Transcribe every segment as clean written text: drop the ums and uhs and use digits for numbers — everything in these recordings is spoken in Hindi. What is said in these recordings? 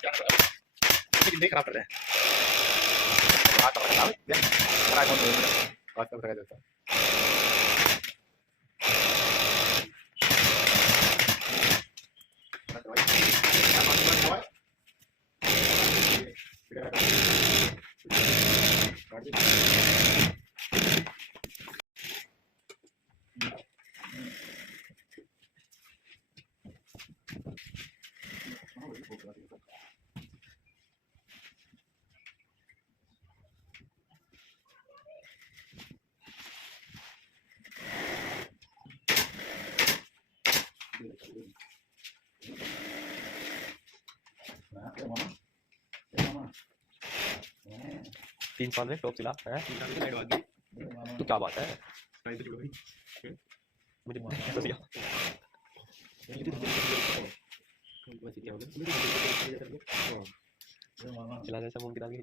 देख खराब कर रहे हैं। बात कर रहा है यार, मेरा अकाउंट है, बात कर रहा है। तीन साल में टॉप चिला है, तो क्या बात है, मुझे तो दिया चला जैसा मुमकिन आगे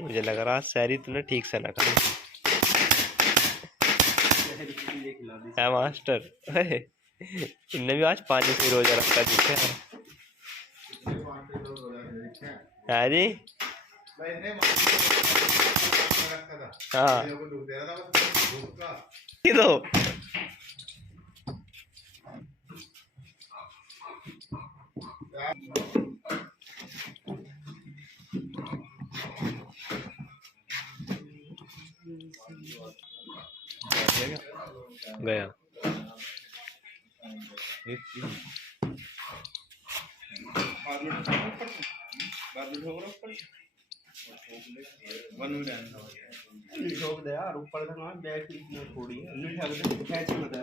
मुझे लग रहा शायरी तूने ठीक से ना करी है मास्टर। इनने भी आज 5 से रोजा रखा दिखे है जी। हाँ दो गया बाद में ऊपर बाद में ऊपर वन में रहना नहीं ठोक दे यार ऊपर था ना बैक इतना थोड़ी है नहीं ठोक दे कैच मत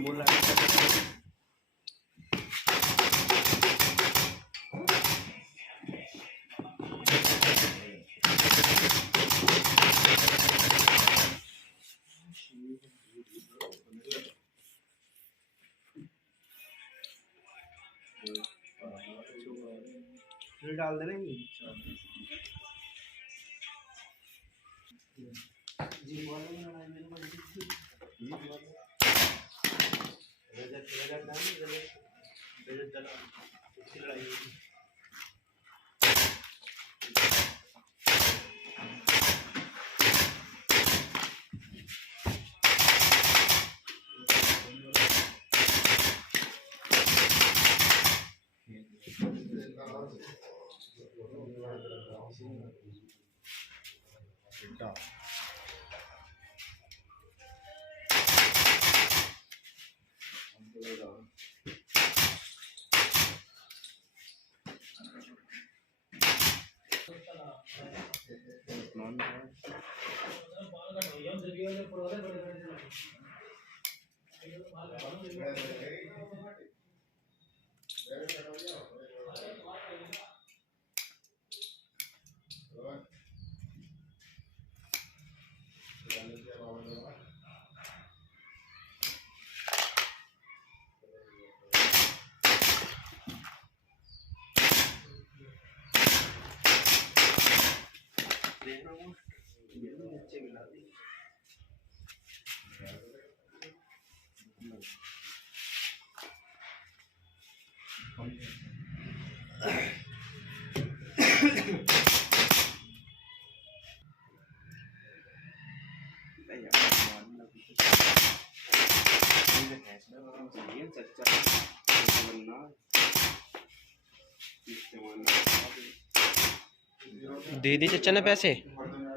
बोला डाल देना जी लड़ाई नीचे मिला दी दीदी चचा ने पैसे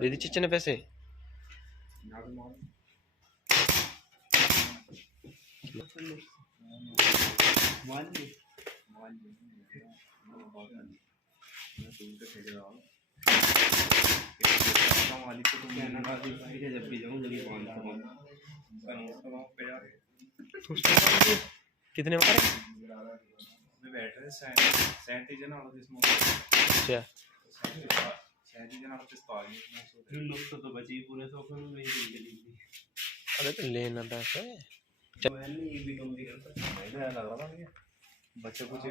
दीदी चचा ने पैसे जब भी जाऊँ जब कितने मारे बैठ रहे 37 जन अच्छा तो बची पूरे सोफे में वही चली गई अरे तो लेना पैसे लग रहा था बच्चे कुछ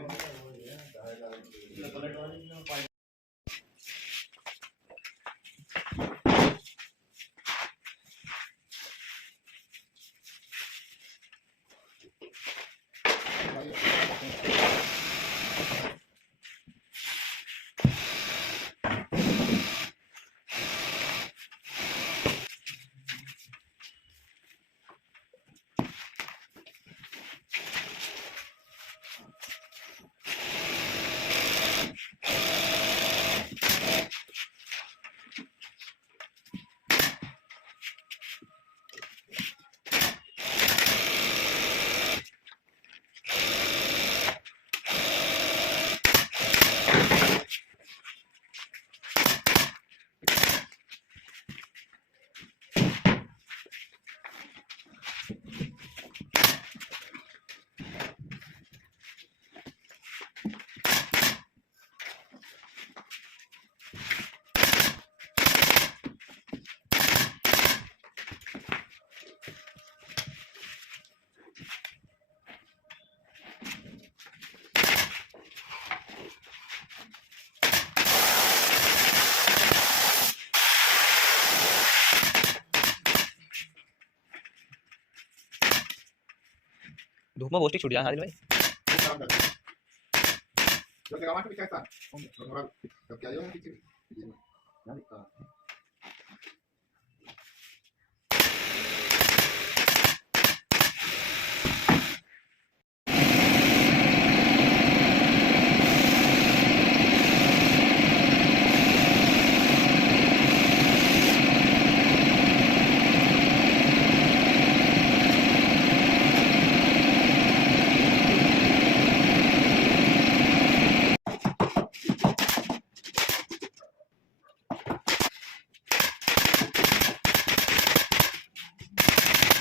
धूप में पौष्टिक छूट जाए आदिल भाई।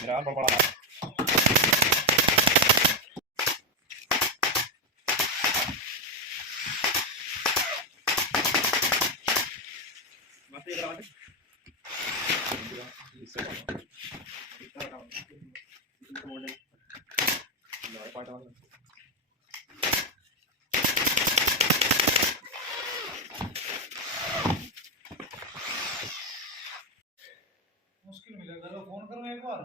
मेरा बड़ा बड़ा मस्ती करा मुश्किल मिलेगा तो फोन करूँ एक बार।